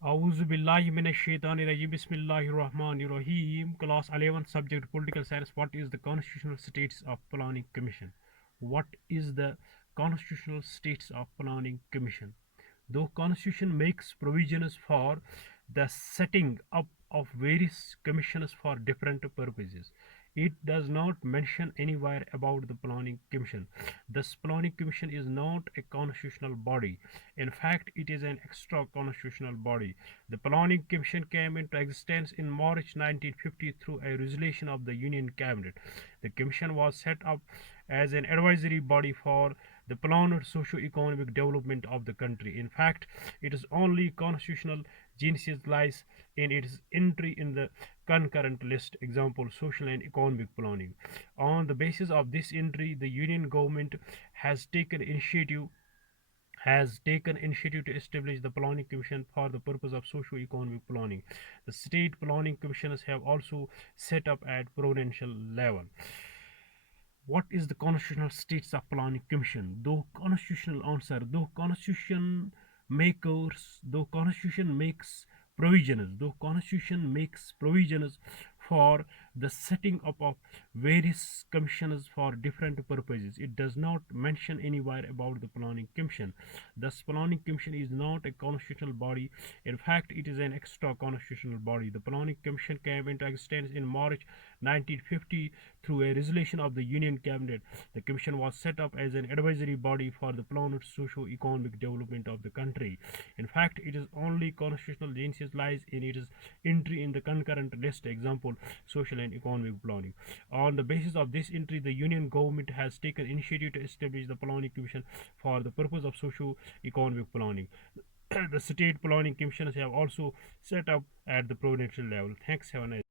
Auzu billahi minash shaitani rajim. Bismillahir Rahmanir Rahim. Class 11 subject political science. What is the constitutional status of planning commission? What is the constitutional status of planning commission? Though constitution makes provisions for the setting up of various commissions for different purposes, it does not mention anywhere about the planning commission. Thus, planning commission is not a constitutional body. In fact, it is an extra constitutional body. The planning commission came into existence in March 1950 through a resolution of the Union Cabinet. The commission was set up as an advisory body for the planned socio-economic development of the country. In fact, its only constitutional genesis lies in its entry in the concurrent list, example social and economic planning. On the basis of this entry, the Union government has taken initiative to establish the planning commission for the purpose of socio-economic planning. The state planning commissioners have also set up at provincial level. What is the constitutional status of planning commission? Though constitution makes provisions for the setting up of various commissions for different purposes, it does not mention anywhere about the planning commission. Thus, planning commission is not a constitutional body. In fact, it is an extra constitutional body. The planning commission came into existence in March 1950 through a resolution of the Union Cabinet. The commission was set up as an advisory body for the planned socio-economic development of the country. In fact, its only constitutional genesis lies in its entry in the concurrent list, example social and economic planning. On the basis of this entry, the Union government has taken initiative to establish the planning commission for the purpose of socio-economic planning. The state planning commissions have also set up at the provincial level. Thanks. Have a nice